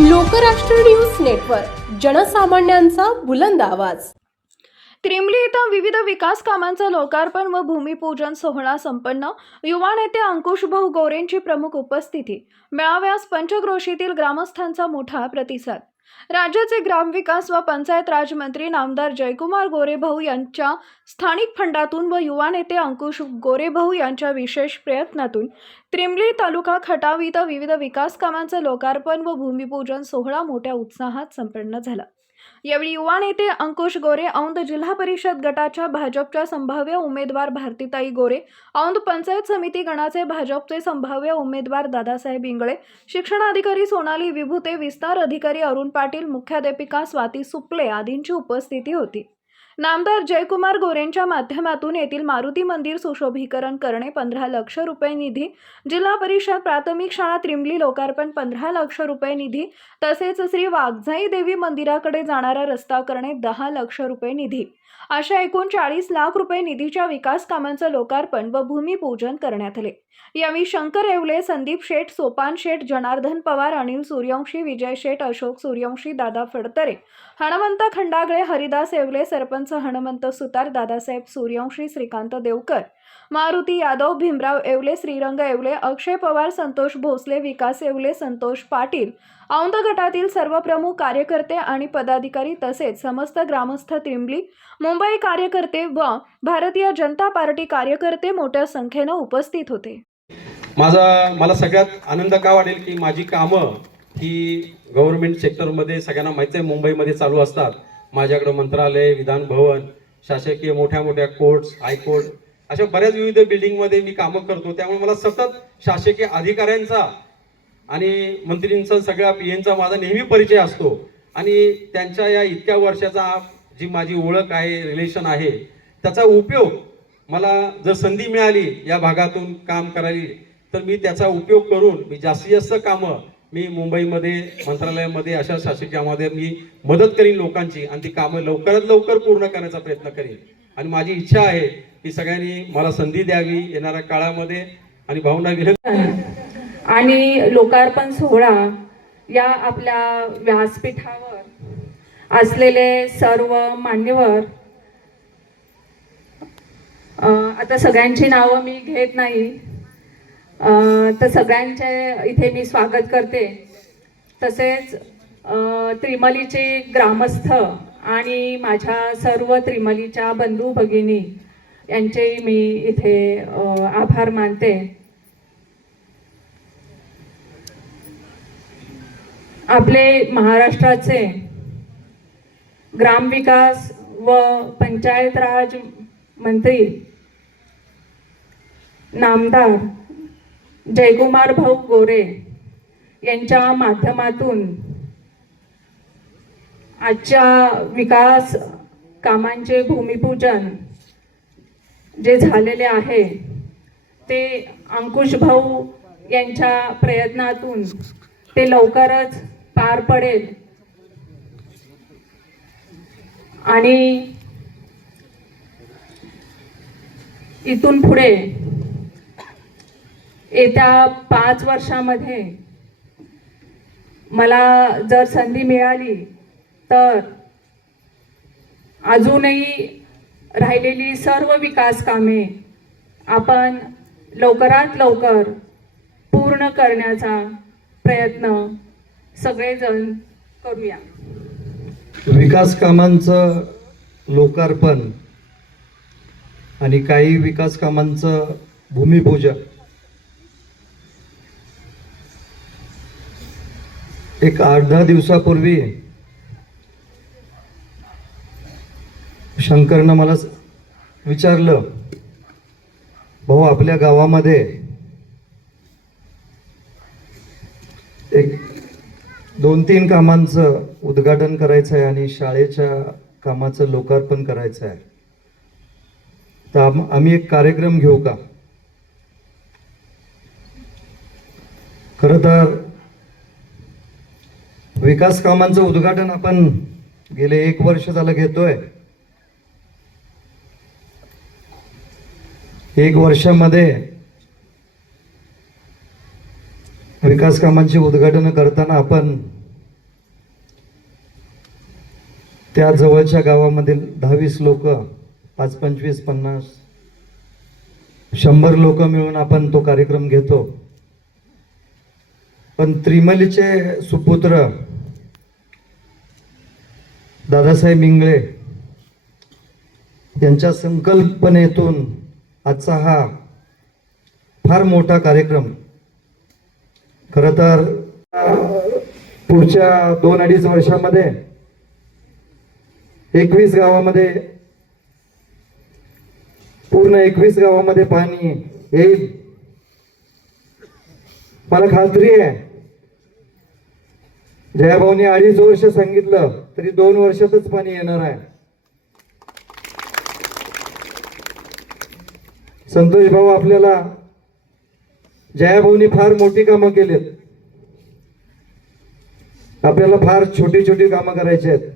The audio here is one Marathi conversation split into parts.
लोकराष्ट्र न्यूज नेटवर्क जनसामान्यांचा बुलंद आवाज. त्रिंबली इथं विविध विकास कामांचं लोकार्पण व भूमिपूजन सोहळा संपन्न. युवा नेते अंकुशभाऊ गोरेंची प्रमुख उपस्थिती. मेळाव्यास पंचक्रोशीतील ग्रामस्थांचा मोठा प्रतिसाद. राज्याचे ग्रामविकास व पंचायत राज मंत्री नामदार जयकुमार गोरेभाऊ यांच्या स्थानिक फंडातून व युवा नेते अंकुश गोरेभाऊ यांच्या विशेष प्रयत्नातून त्रिमली तालुका खटाव इथं विविध विकास कामांचं लोकार्पण व भूमिपूजन सोहळा मोठ्या उत्साहात संपन्न झाला. यावेळी युवा नेते अंकुश गोरे औंध जिल्हा परिषद गटाच्या भाजपच्या संभाव्य उमेदवार भारतीताई गोरे औंध पंचायत समिती गणाचे भाजपचे संभाव्य उमेदवार दादासाहेब इंगळे शिक्षणाधिकारी सोनाली विभूते विस्तार अधिकारी अरुण पाटील मुख्याध्यापिका स्वाती सुपले आदींची उपस्थिती होती. नामदार जयकुमार गोरेंच्या माध्यमातून येथील मारुती मंदिर सुशोभीकरण करणे पंधरा लक्ष रुपये निधी जिल्हा परिषद प्राथमिक शाळा त्रिंबली लोकार्पण पंधरा लक्ष रुपये निधी तसेच श्री वाघजाई देवी मंदिराकडे जाणारा रस्ता करणे दहा लक्ष रुपये निधी. अशा एकूण चाळीस लाख रुपये निधीच्या विकास कामांचं लोकार्पण व भूमिपूजन करण्यात आले. यावेळी शंकर येवले संदीप शेठ सोपान शेठ जनार्दन पवार अनिल सूर्यवंशी विजय शेठ अशोक सूर्यवंशी दादा फडतरे हणमंत खंडागळे हरिदास येवले सरपंच हणमंत सुतार दादासाहेब सूर्यवंशी श्रीकांत देवकर मारुती यादव भीमराव येवले श्रीरंग येवले अक्षय पवार संतोष भोसले विकास येवले संतोष पाटील. औंध गटातील सर्व प्रमुख कार्यकर्ते आणि पदाधिकारी तसेच समस्त ग्रामस्थ त्रिंबली मुंबई कार्यकर्ते व भारतीय जनता पार्टी कार्यकर्ते मोठ्या संख्येनं उपस्थित होते. माझा मला सगळ्यात आनंद का वाटेल की माझी कामं ही गव्हर्नमेंट सेक्टरमध्ये सगळ्यांना माहिती आहे मुंबईमध्ये चालू असतात. माझ्याकडं मंत्रालय विधान भवन शासकीय मोठ्या मोठ्या कोर्ट्स हायकोर्ट अशा बऱ्याच विविध बिल्डिंगमध्ये मी कामं करतो. त्यामुळे मला सतत शासकीय अधिकाऱ्यांचा आणि मंत्रींचा सगळ्या पी एनचा माझा नेहमी परिचय असतो. आणि त्यांच्या या इतक्या वर्षाचा जी माझी ओळख आहे रिलेशन आहे त्याचा उपयोग मला जर संधी मिळाली या भागातून काम करायला तर मी त्याचा उपयोग करून मी जास्तीत जास्त कामं मी मुंबईमध्ये मंत्रालयामध्ये अशा शासकीयामध्ये मी मदत करीन लोकांची. आणि ती कामं लवकरात लवकर पूर्ण करण्याचा प्रयत्न करीन. आणि माझी इच्छा आहे की सगळ्यांनी मला संधी द्यावी येणाऱ्या काळामध्ये. आणि भावना विलग आणि लोकार्पण सोहळा या आपल्या व्यासपीठावर असलेले सर्व मान्यवर आता सगळ्यांची नावं मी घेत नाही. तर सगळ्यांचे इथे मी स्वागत करते. तसेच त्रिमलीची त्रिमलीचे ग्रामस्थ आणि माझ्या सर्व त्रिमलीच्या बंधू भगिनी यांचेही मी इथे आभार मानते. आपले महाराष्ट्राचे ग्रामविकास व पंचायत राज मंत्री नामदार जयकुमार भाऊ गोरे यांच्या माध्यमातून आजच्या विकास कामांचे भूमिपूजन जे झालेले आहे ते अंकुश भाऊ यांच्या प्रयत्नातून ते लवकरच पार पडेल. आणि इथून पुढे येत्या पाच वर्षामध्ये मला जर संधी मिळाली तर अजूनही राहिलेली सर्व विकास कामे आपण लवकरात लवकर पूर्ण करण्याचा प्रयत्न सगळेजण करूया. विकास कामांचं लोकार्पण आणि काही विकास कामांचं भूमिपूजन एक आठ दहा दिवसापूर्वी शंकरनं मला विचारलं भाऊ आपल्या गावामध्ये एक दोन तीन कामांचं उद्घाटन करायचं आहे आणि शाळेच्या कामाचं लोकार्पण करायचं आहे. तर आम- आम्ही एक कार्यक्रम घेऊ का? खरं तर विकास कामांचं उद्घाटन आपण गेले एक वर्ष झालं घेतोय. एक वर्षामध्ये विकास कामांची उद्घाटन करताना आपण त्या जवळच्या गावामधील दहावीस लोक पाच पंचवीस पन्नास शंभर लोक मिळून आपण तो कार्यक्रम घेतो. पण त्रिमलीचे सुपुत्र दादासाहेब इंगळे यांच्या संकल्पनेतून आजचा हा फार मोठा कार्यक्रम. खरं तर पुढच्या दोन अडीच वर्षामध्ये एकवीस गावामध्ये पूर्ण एकवीस गावामध्ये पाणी येईल. मला खात्री आहे. जयाभाऊनी अडीच वर्ष सांगितलं तरी दोन वर्षातच पाणी येणार आहे. संतोष भाऊ आपल्याला जयाभाऊनी फार मोठी कामं केलीत. आपल्याला फार छोटी छोटी कामं करायची आहेत.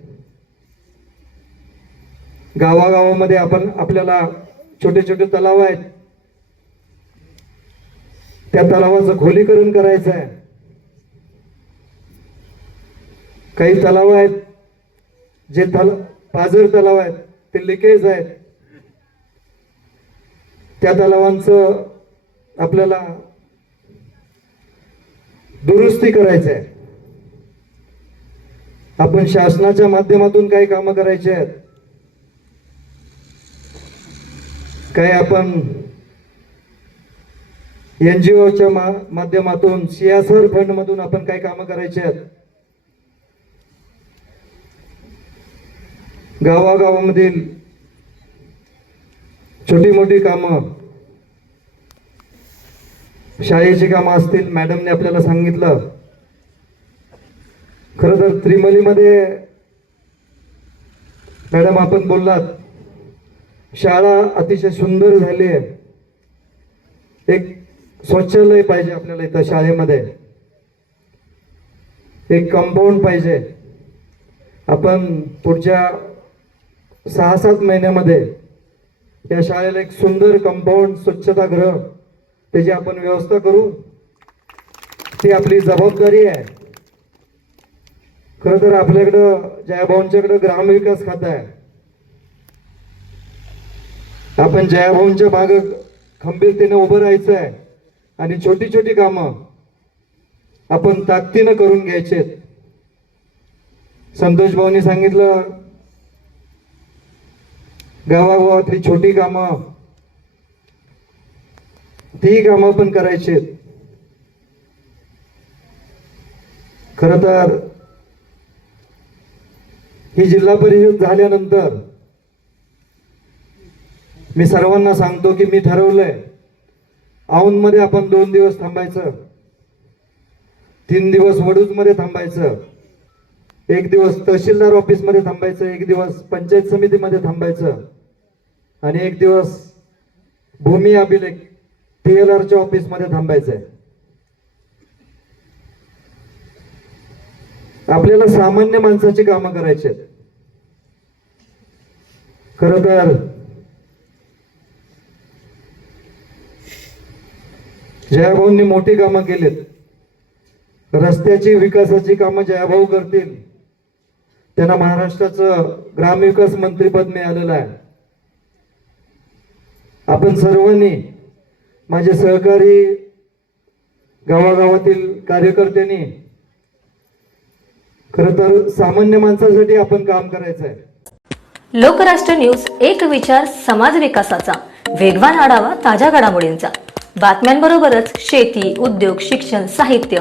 गावागावामध्ये आपण आपल्याला छोटे छोटे तलाव आहेत. त्या तलावाचं खोलीकरण करायचं आहे. काही तलाव आहेत जे तल पाझर तलाव आहेत ते लिकेज आहेत. त्या तलावांचं आपल्याला दुरुस्ती करायचं आहे आपण शासनाच्या माध्यमातून काही कामं करायची आहेत. काही आपण एन जी ओच्या मा माध्यमातून सीएसआर फंड मधून आपण काही कामं करायची आहेत. गावागावामधील छोटी मोठी कामं शाळेची कामं असतील. मॅडमने आपल्याला सांगितलं. खरं तर त्रिमलीमध्ये मॅडम आपण बोललात. शाळा अतिशय सुंदर झाली आहे. एक स्वच्छालय पाहिजे आपल्याला इथं शाळेमध्ये. एक कंपाऊंड पाहिजे. आपण पुढच्या सहा सात महिन्यामध्ये या शाळेला एक सुंदर कंपाऊंड स्वच्छतागृह त्याची आपण व्यवस्था करू ती आपली जबाबदारी आहे. खरं तर आपल्याकडं जयाभाऊंच्याकडं ग्रामविकास खातं आहे. आपण जयाभाऊंच्या भाग खंबीरतेने उभं राहायचं आहे आणि छोटी छोटी कामं आपण ताकदीनं करून घ्यायचेत. संतोष भाऊनी सांगितलं गावागावातली छोटी कामं ती कामं पण करायची. खर तर ही जिल्हा परिषद झाल्यानंतर मी सर्वांना सांगतो की मी ठरवलंय औंधमध्ये आपण दोन दिवस थांबायचं तीन दिवस वडूजमध्ये थांबायचं एक दिवस तहसीलदार ऑफिसमध्ये थांबायचं एक दिवस पंचायत समितीमध्ये थांबायचं आणि एक दिवस भूमी अभिलेख टी एल ऑफिसमध्ये थांबायचं आहे आपल्याला सामान्य माणसाची कामं करायची आहेत. खर तर जयाभाऊंनी मोठी कामं केलीत. रस्त्याची विकासाची कामं जयाभाऊ करतील. त्यांना महाराष्ट्राचं ग्रामविकास मंत्रीपद मिळालेलं आहे. आपण सर्वांनी माझे सहकारी गावागावातील कार्यकर्त्यांनी खर तर सामान्य माणसासाठी आपण काम करायचं आहे लोकराष्ट्र न्यूज एक विचार समाज विकासाचा. वेगवान आढावा ताज्या घडामोडींचा. बातम्यांबरोबरच शेती उद्योग शिक्षण साहित्य